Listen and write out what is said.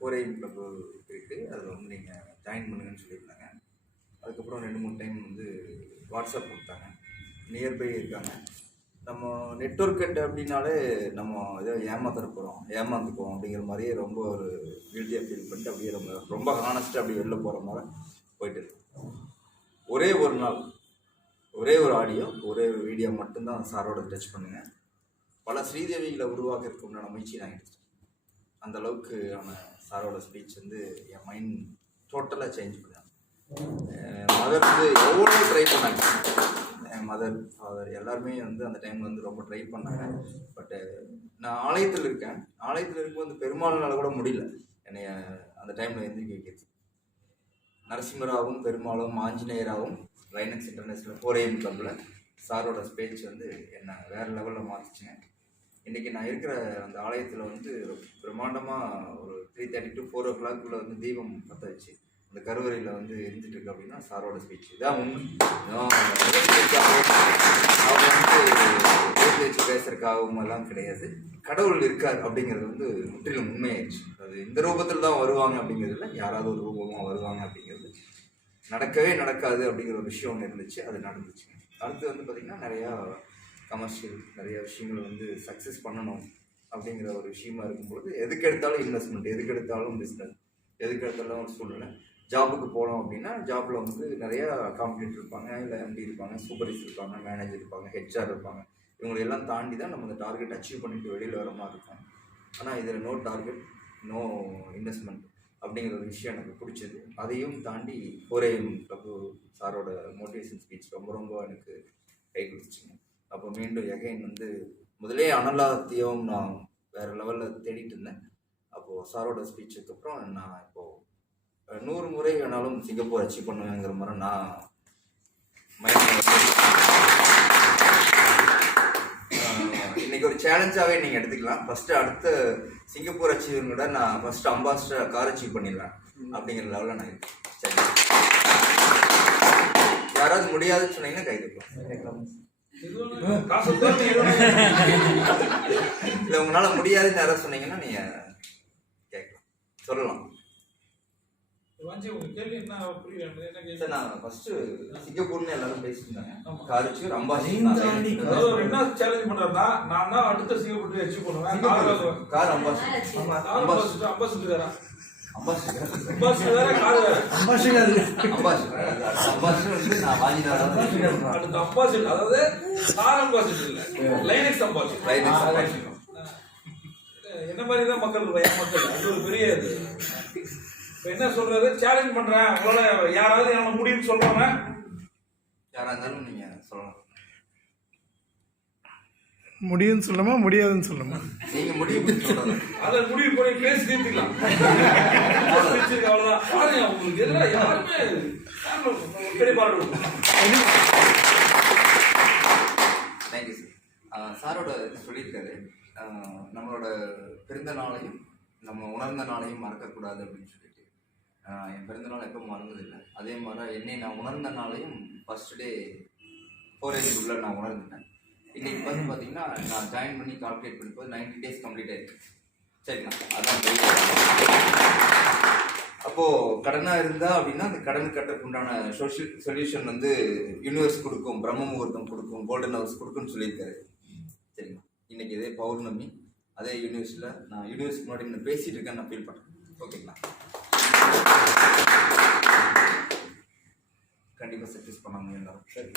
4AM club இருக்குது, அதில் வந்து நீங்கள் ஜாயின் பண்ணுங்கன்னு சொல்லியிருந்தாங்க. அதுக்கப்புறம் 2-3 டைம் வந்து வாட்ஸ்அப் கொடுத்தாங்க. நியர்பை இருக்காங்க. நம்ம நெட்ஒர்க் கட் அப்படின்னாலே நம்ம ஏதோ ஏமாந்துக்குவோம் அப்படிங்கிற மாதிரியே ரொம்ப ஒரு கில்ட்டியாக ஃபீல் பண்ணிட்டு அப்படியே ரொம்ப ஹானஸ்ட்டாக அப்படி வெளில போகிற மாதிரி போயிட்டு இருக்கு. ஒரே ஒரு நாள், ஒரே ஒரு ஆடியோ, ஒரே ஒரு வீடியோ மட்டும்தான் சாரோட டச் பண்ணுங்கள். பல ஸ்ரீதேவிகளை உருவாக்குறதுக்கு உண்டான முயற்சி நான் எடுத்தேன். அந்த அளவுக்கு சாரோட ஸ்பீச் வந்து என் மைண்ட் டோட்டலாக சேஞ்ச் பண்ணாங்க. மதர் வந்து எவ்வளோ ட்ரை பண்ணாங்க, என் மதர் ஃபாதர் எல்லாருமே வந்து அந்த டைமில் வந்து ரொம்ப ட்ரை பண்ணாங்க. பட்டு நான் ஆலயத்தில் இருக்கும்போது பெருமாள்னால கூட முடியல என்னைய அந்த டைமில் எந்திரிக்க வைக்கிறது. நரசிம்மராவும் பெருமாளும் ஆஞ்சநேயராகவும் லைனக்ஸ் இன்டர்நேஷ்னல் 4AM கிளப்பில் சாரோட ஸ்பீச் வந்து என்னை வேறு லெவலில் மாற்றிச்சுங்க. இன்றைக்கி நான் இருக்கிற அந்த ஆலயத்தில் வந்து பிரம்மாண்டமாக ஒரு 3:30 to 4 o'clock வந்து தீபம் பற்ற வச்சு அந்த கருவறையில் வந்து இருந்துட்டு இருக்கு அப்படின்னா சாரோட ஸ்பீச் இதான் உண்மை. அவர் வந்து வச்சு பேசுறதுக்காகவும் எல்லாம் கிடையாது. கடவுள் இருக்கார் அப்படிங்கிறது வந்து முற்றிலும் உண்மையாயிடுச்சு. அது இந்த ரூபத்தில் தான் வருவாங்க அப்படிங்கிறதுல யாராவது ஒரு ரூபமாக வருவாங்க அப்படிங்கிறது நடக்கவே நடக்காது அப்படிங்கிற ஒரு விஷயம் ஒன்று இருந்துச்சு, அது நடந்துச்சு. அடுத்து வந்து பார்த்திங்கன்னா நிறையா கமர்ஷியல் நிறைய விஷயங்கள் வந்து சக்ஸஸ் பண்ணணும் அப்படிங்கிற ஒரு விஷயமா இருக்கும்பொழுது எதுக்கு எடுத்தாலும் இன்வெஸ்ட்மெண்ட், எதுக்கு எடுத்தாலும் பிஸ்னஸ், எதுக்கு எடுத்தாலும் ஒரு சூழ்நிலை. ஜாபுக்கு போனோம் அப்படின்னா ஜாப்பில் வந்து நிறையா காம்படிட்டர் இருப்பாங்க, இல்லை எம்டி இருப்பாங்க, சூப்பர்வைசர் இருப்பாங்க, மேனேஜர் இருப்பாங்க, ஹெச்ஆர் இருப்பாங்க. இவங்களெல்லாம் தாண்டி தான் நம்ம அந்த டார்கெட் அச்சீவ் பண்ணிட்டு வெளியில் வர மாதிரி இருக்கும். ஆனால் இதில் நோ டார்கெட், நோ இன்வெஸ்ட்மெண்ட் அப்படிங்கிற ஒரு விஷயம் எனக்கு பிடிச்சது. அதையும் தாண்டி 4AM கிளப்பு சாரோட மோட்டிவேஷன் ஸ்பீச் ரொம்ப ரொம்ப எனக்கு கை கொடுத்துச்சுங்க. அப்போ மீண்டும் எகைன் வந்து முதலே அனலாத்தியம் நான் வேறு லெவலில் தேடிட்டு இருந்தேன். அப்போது சாரோட ஸ்பீச்சுக்கு அப்புறம் நான் இப்போது 100 முறை வேணாலும் சிங்கப்பூர் அச்சீவ் பண்ணுவேங்கிற மாதிரி நான் இன்னைக்கு ஒரு சேலஞ்சாகவே நீங்கள் எடுத்துக்கலாம். ஃபஸ்ட்டு அடுத்த சிங்கப்பூர் அச்சீவரோட நான் ஃபஸ்ட்டு அம்பாசிடர் கார் அச்சீவ் பண்ணிடுவேன் அப்படிங்கிற லெவலில் நான் இருக்கேன். சரி, யாராவது முடியாதுன்னு சொன்னீங்கன்னா கைதுக்கலாம். இல்லை உங்களால முடியாதுன்னு யாராவது சொன்னீங்கன்னா நீங்க கேட்கலாம், சொல்லலாம். நான் ஃபர்ஸ்ட் சிங்கப்பூர்னு எல்லாரும் பேசியிருந்தாங்க. காரிச்சு என்ன சேலஞ்ச் பண்றேன்னா நான் தான் அடுத்த சிங்கப்பூர் அச்சீவ் பண்ணுவேன். கார் அம்பாசிடர் வந்து நான் வாங்கினேன். அடுத்த அம்பாசிடர், அதாவது கார் அம்பாசிடர் இல்ல, லைனக்ஸ் அம்பாசிடர். என்ன மாதிரி தான் மக்கள் மக்கள் அது ஒரு பெரிய இது. இப்போ என்ன சொல்றது, சேலஞ்ச் பண்றேன். உங்களால யாராவது என்ன முடியும்னு சொல்றாங்க, யாரா இருந்தாலும் நீங்க சொல்லலாம். முடியும்னு சொல்லணுமா முடியாதுன்னு சொல்லணுமா? நீங்க முடியும் சொல்லலாம். அதை முடிவு பண்ணி பேசி தீர்த்துக்கலாம். அவ்வளவுதான். பாருங்க, உங்களுக்கு எதிராக யாருமே பெரிய பாராட்டு. Thank you sir. சாரோட சொல்லியிருக்காரு, நம்மளோட பிறந்த நாளையும் நம்ம உணர்ந்த நாளையும் மறக்கக்கூடாது அப்படின்னு சொல்லிட்டு. என் பிறந்த நாள் எப்போ மறந்ததில்லை. அதே மாதிரி என்னை நான் உணர்ந்த நாளையும் ஃபர்ஸ்ட் டே 4AM உள்ள நான் உணர்ந்துட்டேன். இன்றைக்கி வந்து பார்த்தீங்கன்னா நான் ஜாயின் பண்ணி கால்குலேட் பண்ணும்போது 90 days கம்ப்ளீட் ஆயிருக்கு. சரிங்களா, அதான் அப்போது கடனாக இருந்தால் அப்படின்னா அந்த கடன் கட்டுறதுக்கு உண்டான சொல்யூஷன் வந்து யூனிவர்ஸ் கொடுக்கும், பிரம்ம முகூர்த்தம் கொடுக்கும், கோல்டன் ஹவர்ஸ் கொடுக்குன்னு சொல்லியிருக்காரு. சரிங்களா, இன்றைக்கி இதே பௌர்ணமி, அதே யூனிவர்ஸில் நான் யூனிவர்ஸ்க்கு முன்னாடி நான் பேசிகிட்டு இருக்கேன்னு நான் ஃபீல் பண்ணுறேன். ஓகேங்களா, கண்டிப்பாக சக்ஸஸ் பண்ண முடியும் எல்லாரும். சரி.